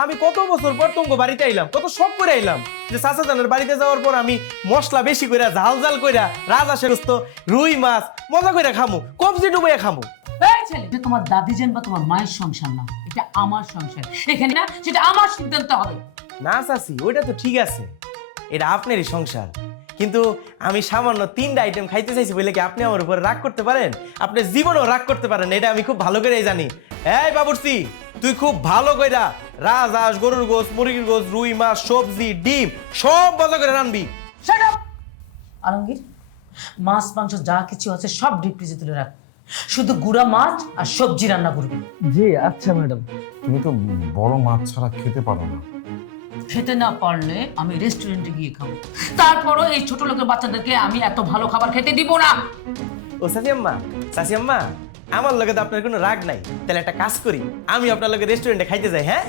আমি কত বছর পর তোমাকে বাড়িতে আইলাম, কত শখ করে আইলাম যে চাচা জানের বাড়িতে যাওয়ার পর আমি মশলা বেশি কইরা ঝাল ঝাল কইরা রাজহাঁসের গোস্ত, রুই মাছ মজা কইরা খামু, কবজি ডুবাইয়া খামু। এই ছেলে, এটা তোমার দাদি জান বা তোমার মায়ের সংসার না, এটা আমার সংসার। এখানে না সেটা আমার সিদ্ধান্ত হবে। না চাচি, ওইটা তো ঠিক আছে, এটা আপনারই সংসার, কিন্তু আমি সামান্য 3টা আইটেম খাইতে চাইছি বলে কি আপনি আমার উপরে রাগ করতে পারেন? আপনি জীবনেও রাগ করতে পারেন, এটা আমি খুব ভালো করেই জানি। এই বাবুর্চি, তুই খুব ভালো কইরা রাজহাঁস, গরুর গোস, মুরগির গোস, রুই মাছ, সবজি, ডিম সব মজা করে রানবি। Shut up! আলমগীর, মাছ মাংস যা কিছু আছে সব ডিপ ফ্রিজে তুলে রাখ, শুধু গুঁড়া মাছ আর সবজি রান্না করবি। জি আচ্ছা ম্যাডাম। তুমি তো বড় মাছ ছাড়া খেতে পারো না। খেতে না পারলে আমি রেস্টুরেন্টে গিয়ে খাবো, তারপরও এই ছোট লোকের বাচ্চাদেরকে আমি এত ভালো খাবার খেতে দিব না। ও চাচি আম্মা, আমার লগে তো আপনার কোনো রাগ নাই, তাহলে একটা কাজ করি, আমি আপনার লগে রেস্টুরেন্টে খাইতে যাই, হ্যাঁ?